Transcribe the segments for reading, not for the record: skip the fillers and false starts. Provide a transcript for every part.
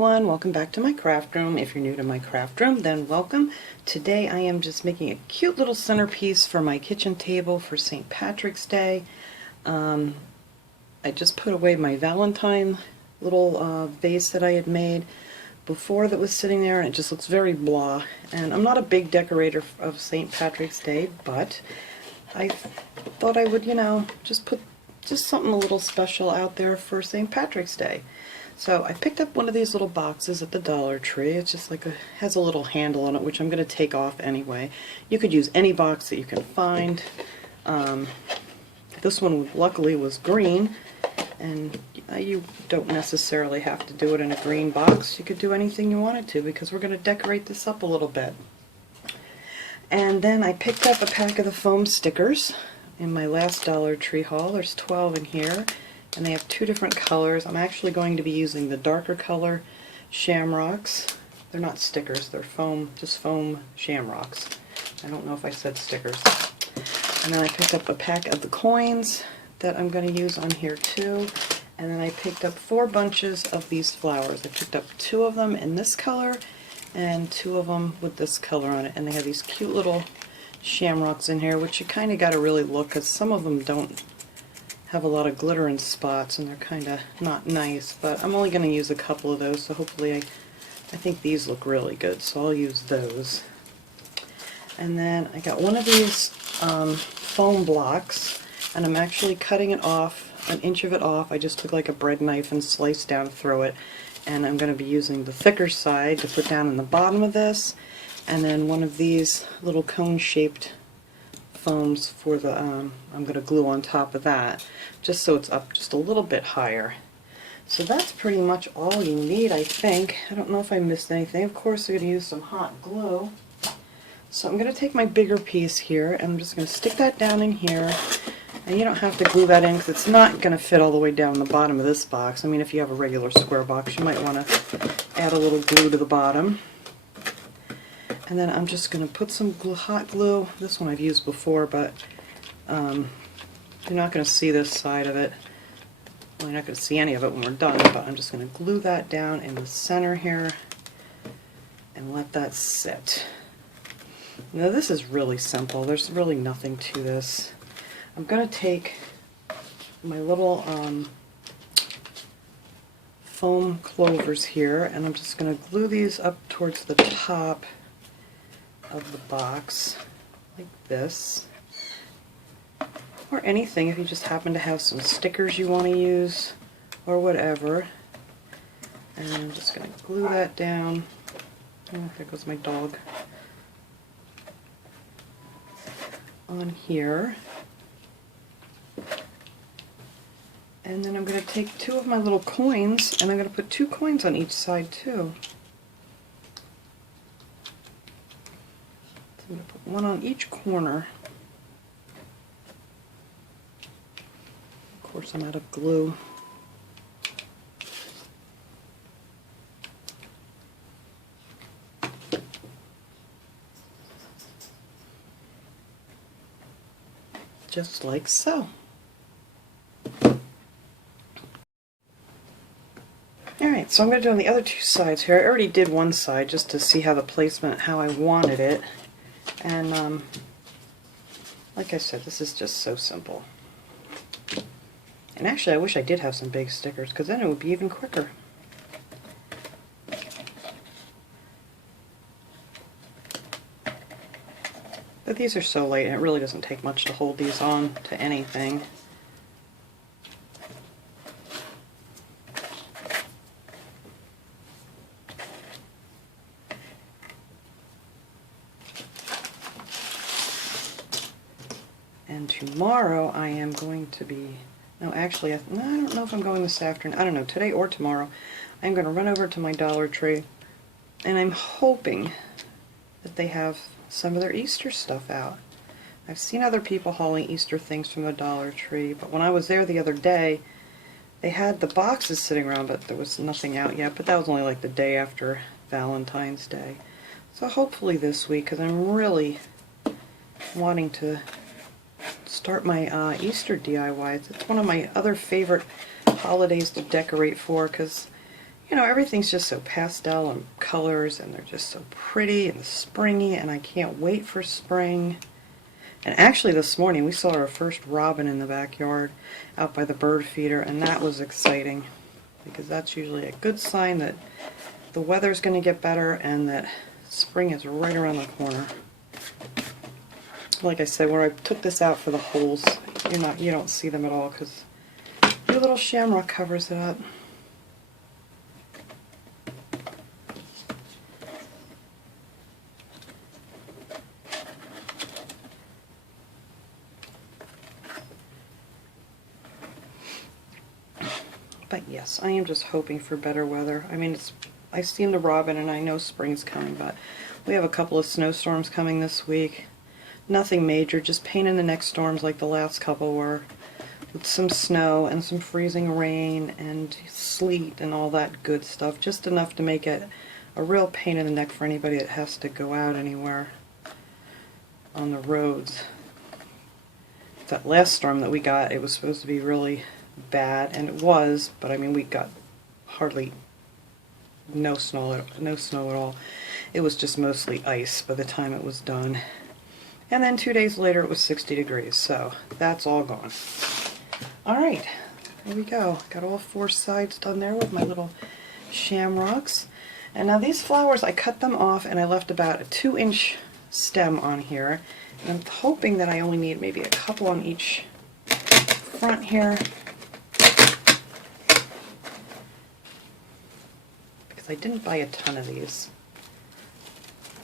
everyone, welcome back to my craft room. If you're new to my craft room, then welcome. Today I am just making a cute little centerpiece for my kitchen table for St. Patrick's Day. I just put away my Valentine little vase that I had made before that was sitting there, and it just looks very blah. And I'm not a big decorator of St. Patrick's Day, but I thought I would, just put something a little special out there for St. Patrick's Day. So I picked up one of these little boxes at the Dollar Tree. It's just like has a little handle on it, which I'm going to take off anyway. You could use any box that you can find. This one luckily was green, and you don't necessarily have to do it in a green box. You could do anything you wanted to, because we're going to decorate this up a little bit. And then I picked up a pack of the foam stickers in my last Dollar Tree haul. There's 12 in here, and they have two different colors. I'm actually going to be using the darker color shamrocks. They're not stickers, they're foam, just foam shamrocks. I don't know if I said stickers. And then I picked up a pack of the coins that I'm going to use on here too. And then I picked up 4 bunches of these flowers. I picked up 2 of them in this color and 2 of them with this color on it. And they have these cute little shamrocks in here, which you kind of got to really look, because some of them don't have a lot of glitter and spots, and they're kind of not nice. But I'm only going to use a couple of those, so hopefully I think these look really good, so I'll use those. And then I got one of these foam blocks, and I'm actually cutting it off, an inch of it off. I just took like a bread knife and sliced down through it, and I'm going to be using the thicker side to put down in the bottom of this, and then one of these little cone-shaped foams for the, I'm going to glue on top of that, just so it's up just a little bit higher. So that's pretty much all you need, I think. I don't know if I missed anything. Of course, I'm going to use some hot glue. So I'm going to take my bigger piece here, and I'm just going to stick that down in here. And you don't have to glue that in, because it's not going to fit all the way down the bottom of this box. I mean, if you have a regular square box, you might want to add a little glue to the bottom. And then I'm just going to put some hot glue. This one I've used before, but you're not going to see this side of it. Well, you're not going to see any of it when we're done, but I'm just going to glue that down in the center here and let that sit. Now this is really simple. There's really nothing to this. I'm going to take my little foam clovers here, and I'm just going to glue these up towards the top of the box like this, or anything if you just happen to have some stickers you want to use or whatever. And I'm just going to glue that down. Oh, there goes my dog. On here. And then I'm going to take 2 of my little coins, and I'm going to put 2 coins on each side too. I'm going to put 1 on each corner. Of course, I'm out of glue. Just like so. Alright, so I'm going to do on the other 2 sides here. I already did one side just to see how the placement, how I wanted it. And like I said, this is just so simple. And actually I wish I did have some big stickers, because then it would be even quicker. But these are so light, and it really doesn't take much to hold these on to anything. And tomorrow I am going to be, no actually, I don't know if I'm going this afternoon, I don't know, today or tomorrow, I'm going to run over to my Dollar Tree, and I'm hoping that they have some of their Easter stuff out. I've seen other people hauling Easter things from the Dollar Tree, but when I was there the other day, they had the boxes sitting around, but there was nothing out yet. But that was only like the day after Valentine's Day. So hopefully this week, because I'm really wanting to start my Easter DIYs. It's one of my other favorite holidays to decorate for, because you know, everything's just so pastel and colors, and they're just so pretty and springy, and I can't wait for spring. And actually this morning we saw our first robin in the backyard out by the bird feeder, and that was exciting because that's usually a good sign that the weather's going to get better and that spring is right around the corner. Like I said, where I took this out for the holes, you don't see them at all because your little shamrock covers it up. But yes, I am just hoping for better weather. I mean, I've seen the robin and I know spring's coming, but we have a couple of snowstorms coming this week. Nothing major, just pain in the neck storms like the last couple were, with some snow and some freezing rain and sleet and all that good stuff. Just enough to make it a real pain in the neck for anybody that has to go out anywhere on the roads. That last storm that we got, it was supposed to be really bad, and it was, but I mean, we got hardly no snow at all. It was just mostly ice by the time it was done. And then 2 days later it was 60 degrees, so that's all gone. Alright, there we go. Got all 4 sides done there with my little shamrocks. And now these flowers, I cut them off and I left about a 2-inch stem on here. And I'm hoping that I only need maybe a couple on each front here. I didn't buy a ton of these,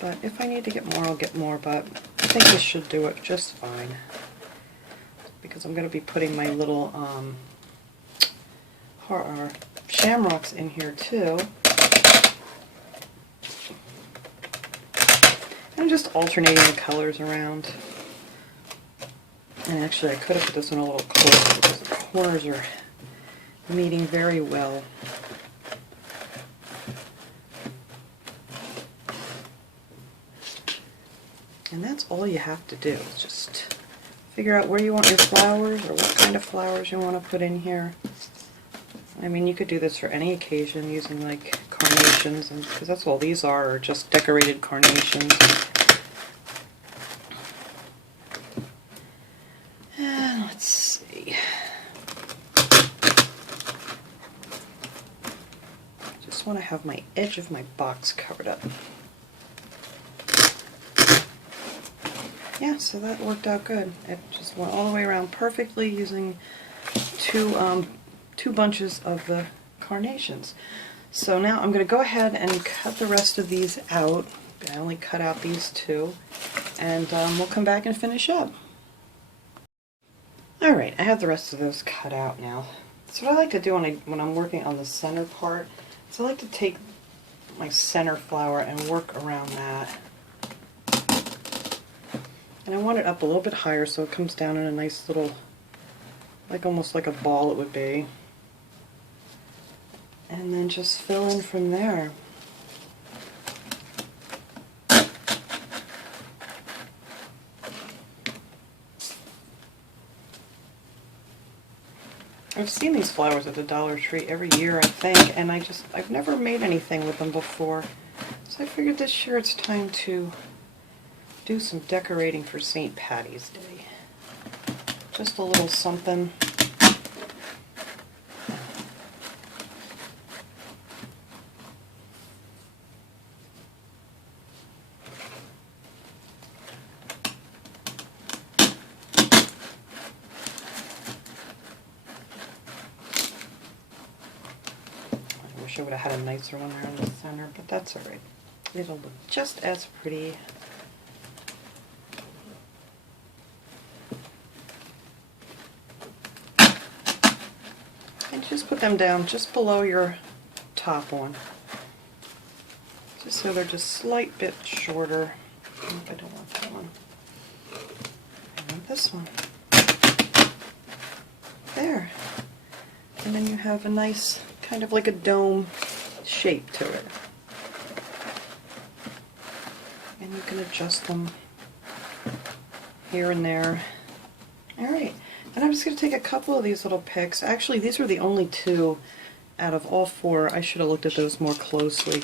but if I need to get more, I'll get more, but I think this should do it just fine, because I'm going to be putting my little shamrocks in here too. I'm just alternating the colors around. And actually I could have put this one a little closer because the corners are meeting very well. And that's all you have to do, is just figure out where you want your flowers or what kind of flowers you want to put in here. I mean, you could do this for any occasion using like carnations, because that's all these are just decorated carnations. And let's see. I just want to have my edge of my box covered up. Yeah, so that worked out good. It just went all the way around perfectly using two bunches of the carnations. So now I'm going to go ahead and cut the rest of these out. I only cut out these 2, and we'll come back and finish up. Alright, I have the rest of those cut out now. So what I like to do when I'm working on the center part is I like to take my center flower and work around that. And I want it up a little bit higher so it comes down in a nice little, like almost like a ball it would be. And then just fill in from there. I've seen these flowers at the Dollar Tree every year, I think, and I've never made anything with them before. So I figured this year it's time to do some decorating for St. Patty's Day. Just a little something. I wish I would have had a nicer one there in the center, but that's alright. It'll look just as pretty. And just put them down just below your top one. Just so they're just a slight bit shorter. I don't want that one. I want this one. There. And then you have a nice, kind of like a dome shape to it. And you can adjust them here and there. Alright. And I'm just going to take a couple of these little picks. Actually, these were the only two out of all 4, I should have looked at those more closely.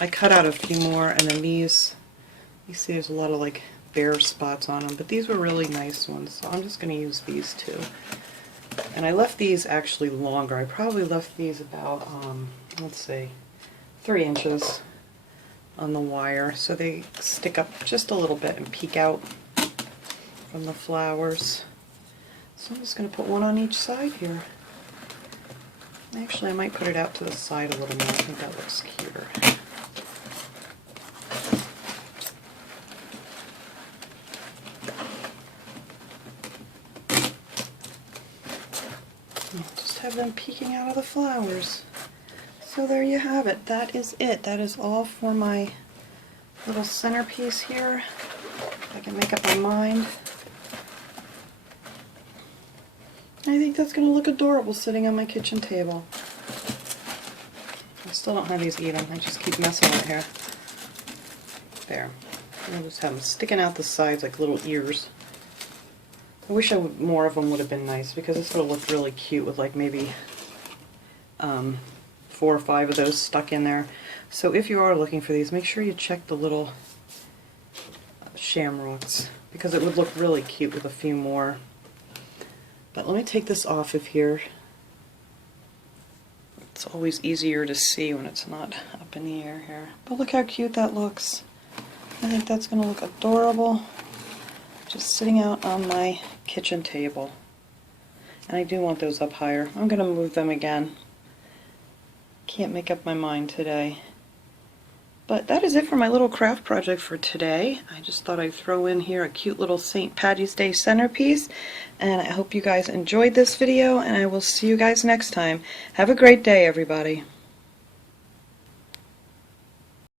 I cut out a few more, and then these, you see there's a lot of like bare spots on them, but these were really nice ones, so I'm just going to use these 2. And I left these actually longer. I probably left these about, let's see, 3 inches on the wire, so they stick up just a little bit and peek out from the flowers. So I'm just going to put one on each side here. Actually, I might put it out to the side a little more. I think that looks cuter. Just have them peeking out of the flowers. So there you have it. That is it. That is all for my little centerpiece here. If I can make up my mind. I think that's going to look adorable sitting on my kitchen table. I still don't have these even. I just keep messing with it here. There. I'll just have them sticking out the sides like little ears. I wish more of them would have been nice, because this would have looked really cute with like maybe 4 or 5 of those stuck in there. So if you are looking for these, make sure you check the little shamrocks, because it would look really cute with a few more. But let me take this off of here. It's always easier to see when it's not up in the air here. But look how cute that looks. I think that's going to look adorable, just sitting out on my kitchen table. And I do want those up higher. I'm going to move them again. Can't make up my mind today. But that is it for my little craft project for today. I just thought I'd throw in here a cute little St. Patty's Day centerpiece. And I hope you guys enjoyed this video, and I will see you guys next time. Have a great day, everybody.